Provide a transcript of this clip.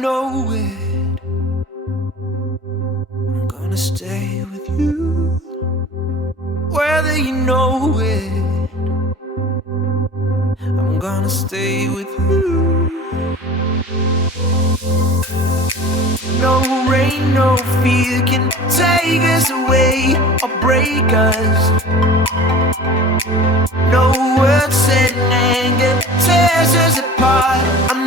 know it, I'm gonna stay with you. Whether you know it, I'm gonna stay with you. No rain, no fear can take us away or break us. No words said in anger tears us apart. I'm